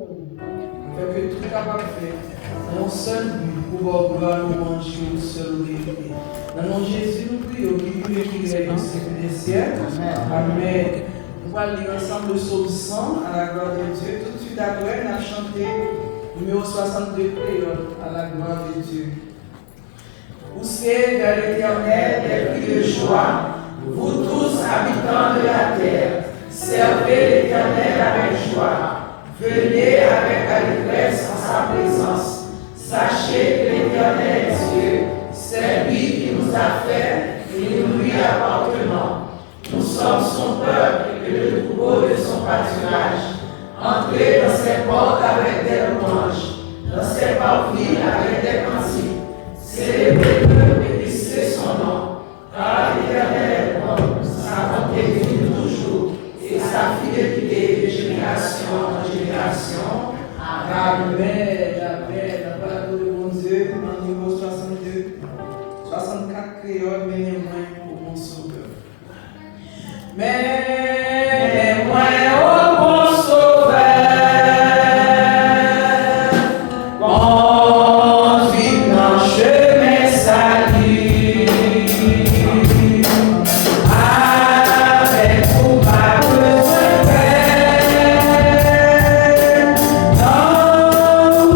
Fait que tout capable de faire, mon seul but pour pouvoir nous manger au seul vérité. Dans le nom de Jésus, nous prions, qui est qui est au siècle des siècles. Amen. Nous allons lire ensemble le psaume 100 à la gloire de Dieu. Tout de suite après, on a chanté numéro 62 créole à la gloire de Dieu. Poussez vers l'Éternel des cris de joie, vous tous habitants de la terre. Servez l'Éternel avec joie. Venez avec allégresse en sa présence. Sachez que l'Éternel est Dieu. C'est lui qui nous a fait et nous lui appartenons. Nous sommes son peuple et le troupeau de son pâturage. Entrez dans ses portes avec des louanges, dans ses parvis avec des cantiques. Célébrez-le et bénissez son nom. Car l'Éternel est bon, sa bonté dure toujours et sa fidélité de génération en génération. Amen. Amen. La parole de mon Dieu, dans le numéro 62, 64 créoles, menez-moi pour mon sauveur. Menez-moi au bon sauveur, conduis dans le chemin sali. Avec tout ma besoin faire, dans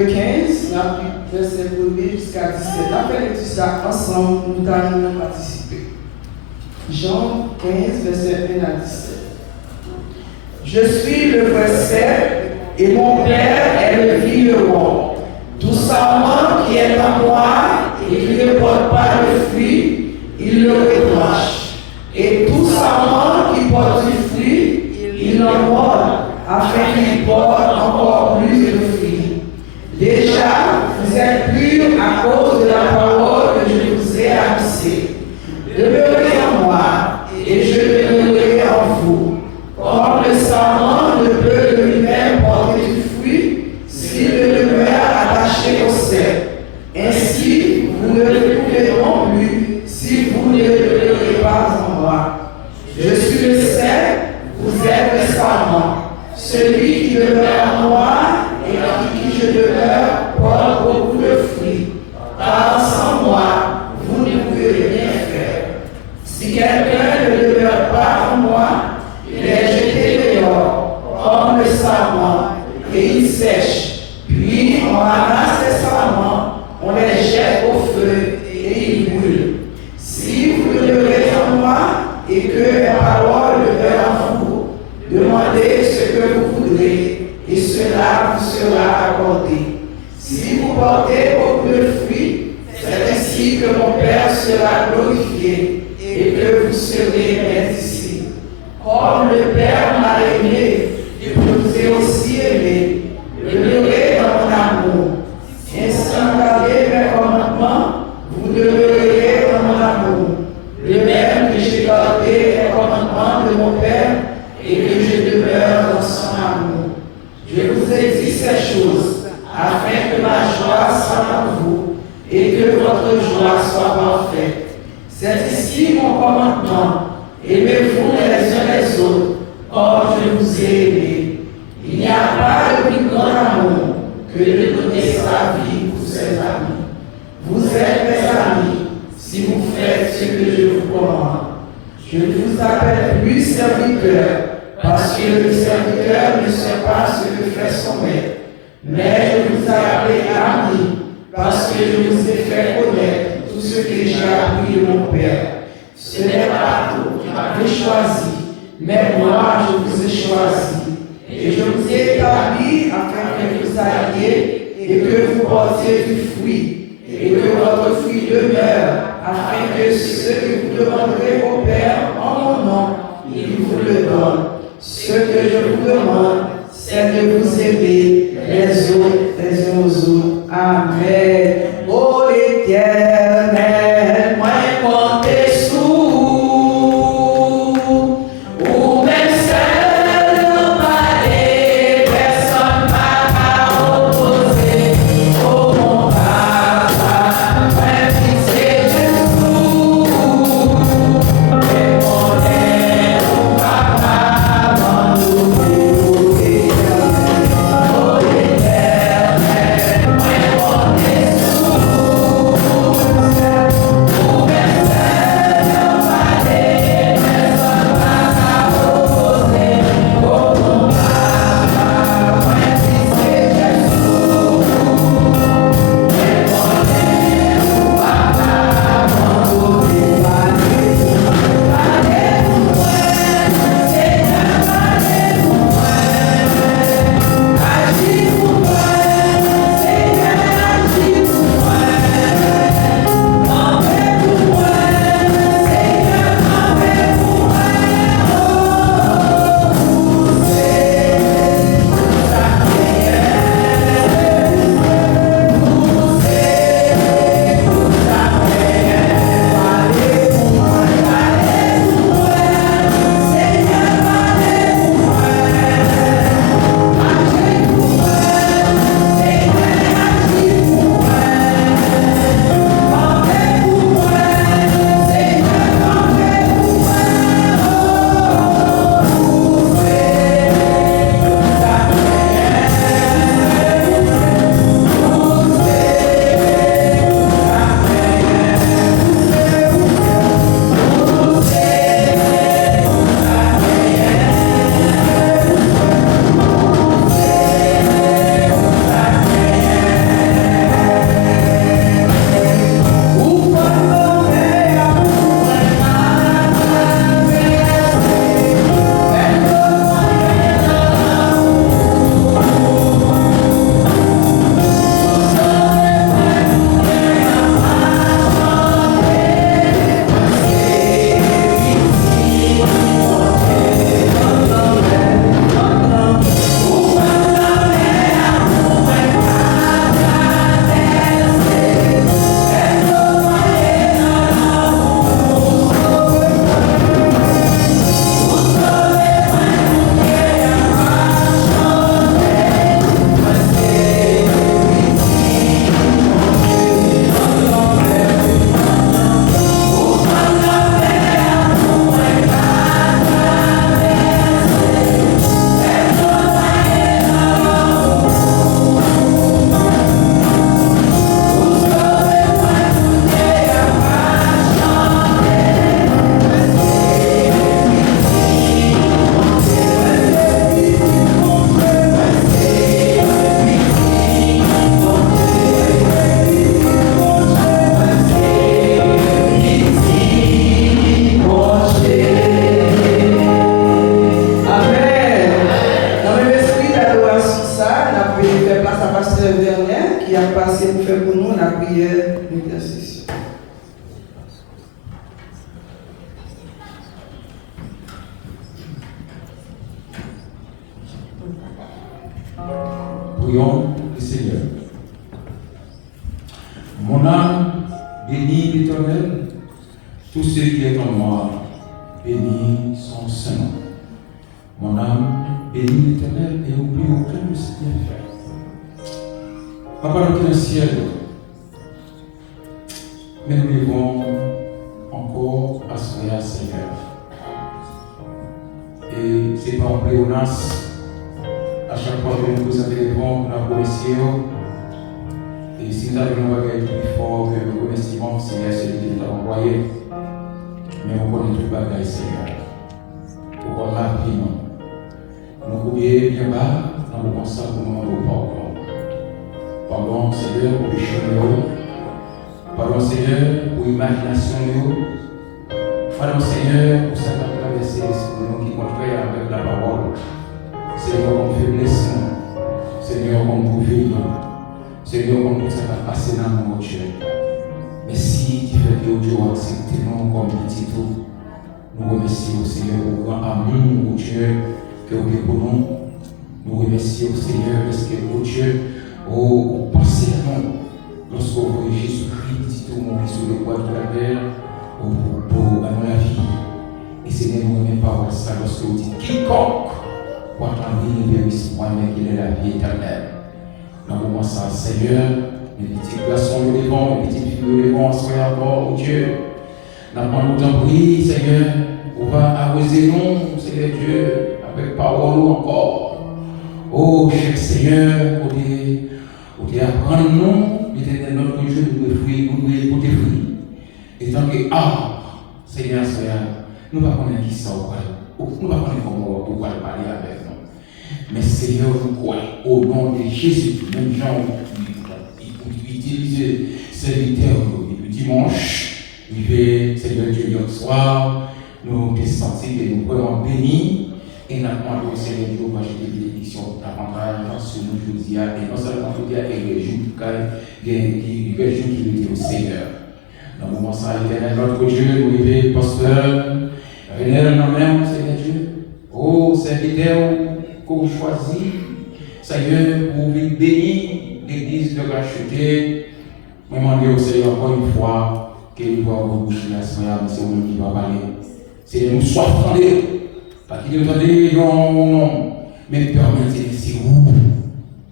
Matthieu 15, verset 1 jusqu'à 17. On fait tout ça ensemble, nous allons participer. Jean 15, verset 1 à 17. Je suis le verset et mon Père est le vigneron. Tout sarment qui est en moi et qui ne porte pas de fruit, il le retranche. Et tout sarment qui porte du fruit, il l'envoie afin qu'il porte encore plus de fruits. Déjà, vous êtes purs à cause de la parole que je vous ai annoncée. Demeurez en moi et je demeurerai en vous. Comme le sarment ne peut de lui-même porter du fruit s'il ne demeure attaché au cep. Ainsi, vous ne le pouvez non plus si vous ne demeurez pas en moi. Je suis le cep, vous êtes le sarment. Celui qui demeure en moi et en qui je demeure porte beaucoup de fruits. Car sans moi, vous ne pouvez rien faire. Si quelqu'un ne demeure pas en moi, il est jeté dehors, comme le sarment, et il sèche. Puis on ramasse les sarments, on les jette au feu et ils brûlent. Si vous demeurez en moi et que la parole demeure en vous, demandez ce que vous voudrez et cela vous sera accordé. Si vous portez beaucoup de fruits, c'est ainsi que mon Père sera glorifié et que vous serez mes disciples. Comme le Père m'a aimé, je vous ai aussi aimé. Demeurez dans mon amour. Ainsi, gardez mes commandements, vous demeurerez dans mon amour. De même que j'ai gardé les commandements de mon Père et que je demeure dans son amour. Je vous ai dit ces choses afin que ma joie soit en vous et que votre joie soit parfaite. C'est ici mon commandement. Aimez-vous les uns les autres, comme je vous ai aimé. Il n'y a pas de plus grand amour que de donner sa vie pour ses amis. Vous êtes mes amis si vous faites ce que je vous commande. Je ne vous appelle plus serviteur, parce que le serviteur ne sait pas ce que fait son maître. Mais je vous ai appelé ami, parce que je vous ai fait connaître tout ce que j'ai appris de mon Père. Ce n'est pas vous qui m'avez choisi, mais moi je vous ai choisi. Et je vous ai établi afin que vous alliez et que vous portiez du fruit, et que votre fruit demeure, afin que ce que vous demanderez au Père en mon nom, il vous le donne. Ce que je vous demande, c'est de vous aimer les uns aux autres. Amen. Ô l'Éternel, moi comptez sous. Oh dernière qui a passé pour faire pour nous la prière d'intercession. Prions le Seigneur. Mon âme bénit l'Éternel, tout ce qui est en moi bénit son Saint. Mon âme bénit l'Éternel et n'oublie aucun de ses bienfaits. Papa notre dans le ciel, mais nous devons encore assurer à Seigneur. Et c'est pas en pléonasme. À chaque fois que nous nous élevons, nous remercions. Et si nous avons un bagage plus fort que le remerciement, c'est celui qui nous a envoyé. Mais on connaît tout le bagage, Seigneur. Pourquoi la vie, non? Nous oublions bien bas, dans le constat pour nous demander pardon. Pardon, Seigneur, pour les péché. Pardon, Seigneur, pour l'imagination. Pardon, Seigneur, pour ça qui a traversé l'esprit nous qui contraire avec la parole. Seigneur, comme faiblesse, Seigneur, comme profil, Seigneur, comme tout ça va passer dans mon Dieu. Merci, tu fais que Dieu accepte nous comme petit tout. Nous remercions, Seigneur, pour le grand amour, Dieu, que vous avez pour nous. Nous remercions, Seigneur, parce que, Dieu, vous pensez à nous. Lorsque vous voyez Jésus-Christ, tout mourir sur le bois de la terre, pour la vie. Et Seigneur, nous ne pas voir ça lorsque vous dites quiconque. Pour attendre ne périsse point, mais qu'il ait la vie éternelle. Dans le moment ça, Seigneur, les petits garçons nous devons, les petites filles nous devons, soyez encore, oh Dieu. Nous avons nous prié, Seigneur, on va arroser nous, Seigneur Dieu, avec parole encore. Oh, cher Seigneur, pour apprendre nous, l'éternel notre Dieu, nous fruits, nous devons pour tes fruits. Et tant que, Seigneur, nous ne pouvons pas connaître qui ça, nous ne pouvons pas connaître comment on va parler avec nous. Mais Seigneur, nous croyons au nom de Jésus, même gens utilisent serviteurs le dimanche, Seigneur Dieu, hier soir, nous descendons et nous croyons bénis et nous demandons au Seigneur Dieu, va jeter des bénédictions davantage sur nous aujourd'hui, et non seulement aujourd'hui, et les jours qui nous au Seigneur. Dans le moment ça, éternel, notre Dieu, nous lever, pasteur, éternel, non même, Seigneur Dieu, oh, serviteur, qu'on choisit, Seigneur, pour venir bénir l'église de racheter. Je demande au Seigneur encore une fois qu'il va vous boucher la soirée, c'est vous qui va parler. Seigneur, nous soyons fondés, pas qu'il nous entende, non, mais permettez, c'est vous.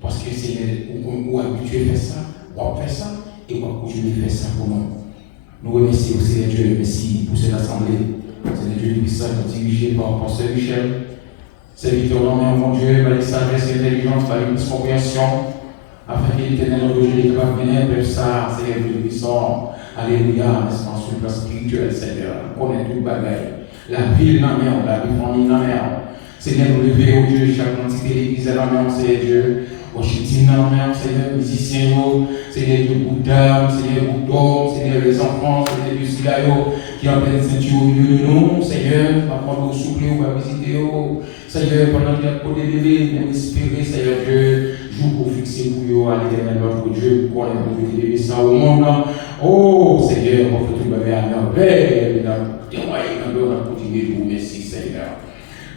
Parce que Seigneur, vous habitué à faire ça, vous faire ça, et vous continuez à faire ça pour nous. Nous remercions au Seigneur Dieu, merci pour cette assemblée. Seigneur Dieu, puissant, dirigé par Pasteur Michel. Serviteur d'honneur, mon Dieu, par les sagesse et l'intelligence, par une compréhension, afin que l'éternel notre Dieu est capable de venir vers ça, Seigneur Dieu puissant. Alléluia, n'est-ce pas, sur le plan spirituel, Seigneur. Connaît tout le bagaille. La ville dans la mer, la vie famille dans la mer. Seigneur, nous lever au Dieu, chaque quantité d'église dans la mer, Seigneur Dieu. Washington dans la mer, Seigneur, musiciens, Seigneur Dieu, beaucoup d'âmes, Seigneur, beaucoup d'hommes, Seigneur, les enfants, Seigneur Dieu, Silayo, qui en pleine ceinture au milieu de nous, Seigneur, apprendre au souffler, ou à visiter, Seigneur, pendant qu'il y a pour des bébés, nous espérer, Seigneur Dieu, jour pour fixer pour eux, à l'éternel, notre Dieu, pour qu'on ait des bébés ça au monde. Oh, Seigneur, on fait tout le bébé à merveille, témoigner dans l'heure, on continue de vous merci, Seigneur.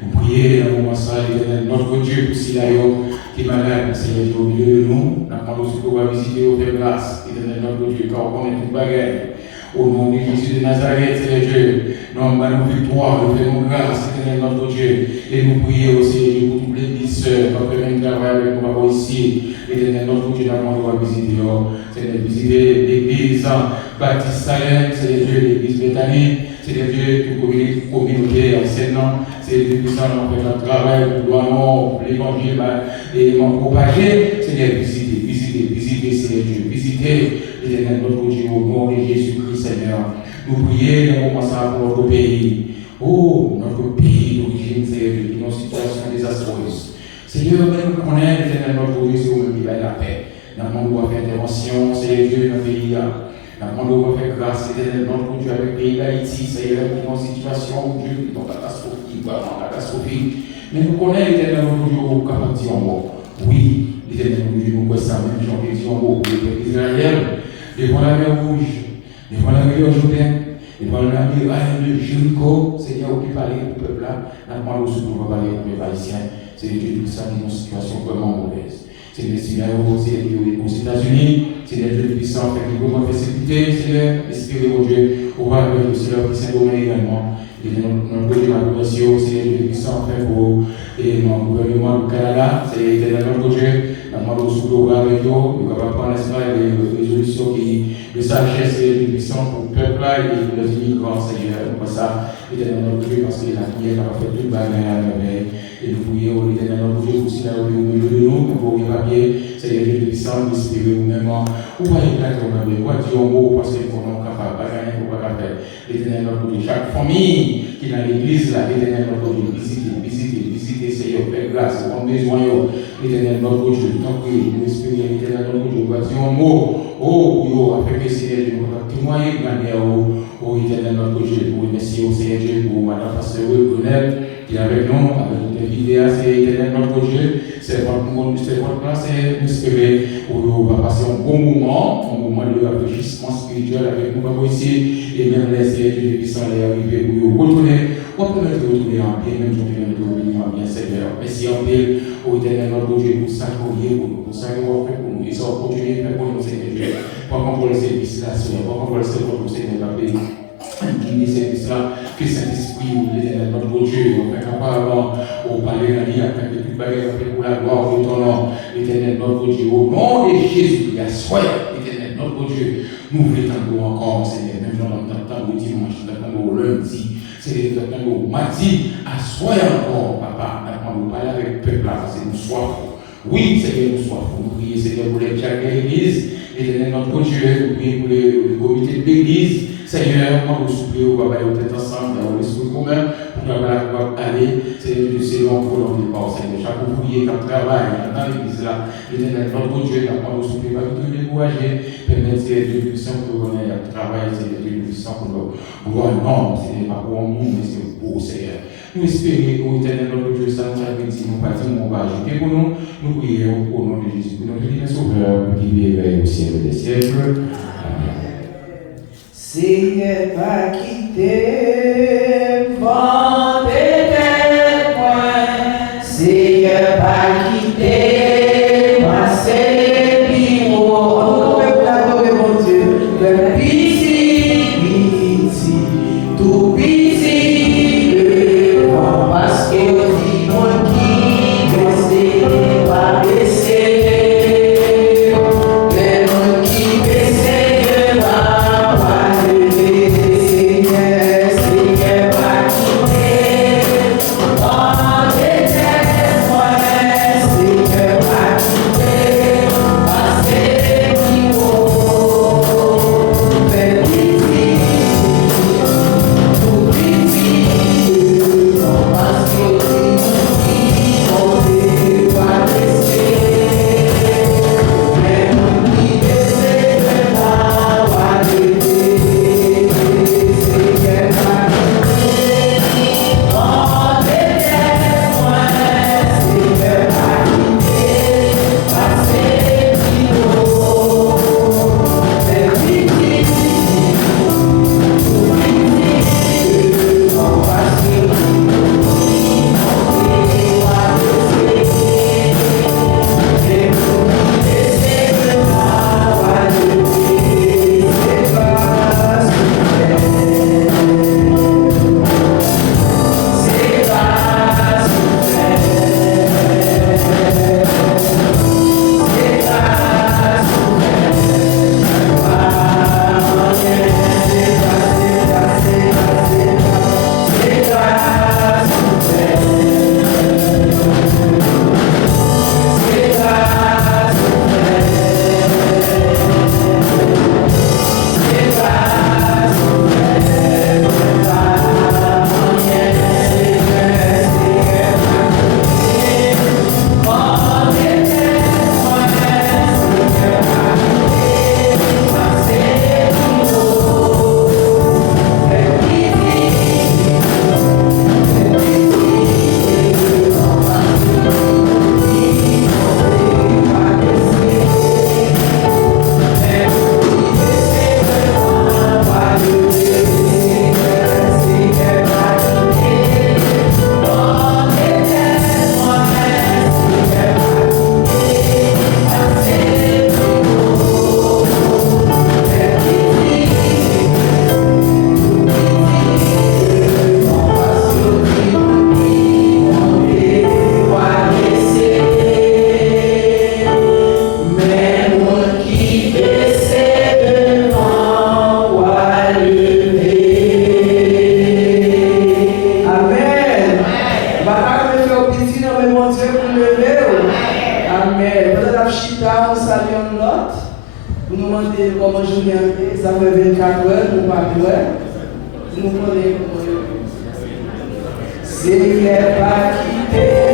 Nous prions dans le moment ça, l'éternel, notre Dieu, pour Silayo, qui est malade, Seigneur Dieu, au milieu de nous, nous avons aussi pour visiter, au faire grâce, l'éternel, notre Dieu, car on connaît tout le bagage. Au nom de Jésus de Nazareth, Seigneur Dieu, nous avons victoire, nous faisons grâce, Seigneur notre Dieu, et nous prions aussi pour toutes les sœurs, notre même travail avec nous ici, Éternel notre Dieu, nous avons visiter, Seigneur, visiter l'église Baptiste Salem, Seigneur Dieu, l'église Bethanie, Seigneur Dieu, toute communauté enseignant, Seigneur Dieu, puissant, nous faisons notre travail, nous doivons l'évangile et propager, Seigneur, visiter, Seigneur Dieu, visiter, Éternel notre Dieu, au nom de Jésus-Christ, Seigneur. Nous prions dans moment ça pour notre pays. Oh, notre pays d'origine, Seigneur Dieu, dans une situation désastreuse. Seigneur, même nous connaissons, Éternel notre Dieu, c'est vous qui va la paix. Dans le monde où on va faire intervention, Seigneur Dieu, dans le pays là. Dans le monde où on va faire grâce, Éternel notre Dieu, avec le pays d'Haïti, Seigneur, qui est dans une situation où Dieu est en catastrophe, vraiment catastrophique. Mais nous connaissons, Éternel notre Dieu, au capable de dire en mot. Oui, L'Éternel, notre Dieu, nous voit ça, même Jean-Jésus en haut, pour le peuple d'Israël, devant la mer rouge, devant la rivière Jourdain, devant la muraille de Jéricho, Seigneur, qui parlait au peuple là, n'a pas le sous pour parler au peuple haïtien. C'est Dieu tout ça qui est une situation vraiment mauvaise. C'est des scénarios, c'est aux États-Unis, c'est des Dieu puissants qui vont faire sécurité, Seigneur, espérez mon Dieu, au roi de Seigneur qui Saint-Domingue également. Et notre Dieu, la population, c'est des Dieu puissants pour le gouvernement du Canada, c'est notre Dieu, la demande au sous avec nous, nous allons prendre les résolutions qui de sagesse et de puissance pour le peuple là et pour les immigrants, Seigneur. Comme ça, l'Éternel notre Dieu, parce que la prière a fait toute bagarre à merveille. Et nous prions l'Éternel notre Dieu aussi là au milieu de nous, pour les papiers, Seigneur Dieu de puissance, d'espérer nous-mêmes. Ou pas y plaire, on a besoin de dire un mot parce que nous sommes capables de gagner pour pas faire. L'Éternel notre Dieu, chaque famille qui est dans l'église là, l'Éternel notre Dieu, visitez, Seigneur, Père grâce, on a besoin, l'Éternel notre Dieu, tant que nous espérons l'Éternel notre Dieu, on va dire un mot. Oh, afin que Seigneur, nous témoigner de manière au Éternel notre Dieu. Nous remercions au Seigneur Dieu pour Madame Pasteur Brunel qui est avec nous, avec notre invité, c'est Éternel notre Dieu. C'est votre place, nous espérons qu'on va passer un bon moment de rafraîchissement spirituel avec nous, papa ici, et même les Seigneur Dieu qui sont arrivés pour retourner. On peut mettre retourner en bien, même si on peut revenir en bien, Seigneur. Merci en paix au Éternel notre Dieu pour ça qu'on y est pour ça qu'on fait pour nous. Et ça va continuer pour nous, Seigneur Dieu. Pas qu'on le service là, Seigneur, pas qu'on le service pour Seigneur, la paix. Guider ce service-là, que Saint-Esprit, l'Éternel notre Dieu, on fait capable au palais la vie, afin que toute bagarre fait pour la gloire de ton nom, l'Éternel notre Dieu, au nom de Jésus, soyez l'Éternel notre Dieu, nous voulons encore, Seigneur, même dans le temps au dimanche, dans le temps au lundi, c'est le temps au mardi, soyez encore, papa, nous parler avec le peuple là, c'est nous soif. Oui, Seigneur, nous soif. Nous prions, Seigneur, pour les diacres de l'église, l'Éternel notre Dieu, nous prions pour le comité de l'église. Seigneur, moi, vous suppliez, vous va aller peut-être ensemble, dans l'esprit commun, pour que la gloire aller, Seigneur, c'est long pour l'on départ, Seigneur. Chaque ouvrier qui travaille dans l'église là, l'Éternel notre Dieu, moi, vous suppliez, pas tout décourager, permettre, Seigneur, Dieu puissant pour qu'on ait un travail, Seigneur, Dieu puissant pour voir un homme, Seigneur, pas pour un monde, mais c'est pour Seigneur. Nous espérons, au Éternel notre Dieu, ça nous a dit, nous pas dit, on va ajouter pour nous, nous prions au nom de Jésus, pour notre divin Sauveur, qui vit au siècle des siècles. Amen. Seigneur, pas quitter, vendez tes points. Seigneur, pas quitter, passer les bureaux. On peut adorer mon Dieu, le busy, tout busy, parce que dis-moi qui baisser, pas baisser. Les gens qui baissent, Seigneur, bon Dieu pour lever. Amen. Pendant la chita, on salue l'autre. Pour nous demander comment journée a été. Ça fait 24 heures, nous pas nous connaissons comment. C'est pas quitté.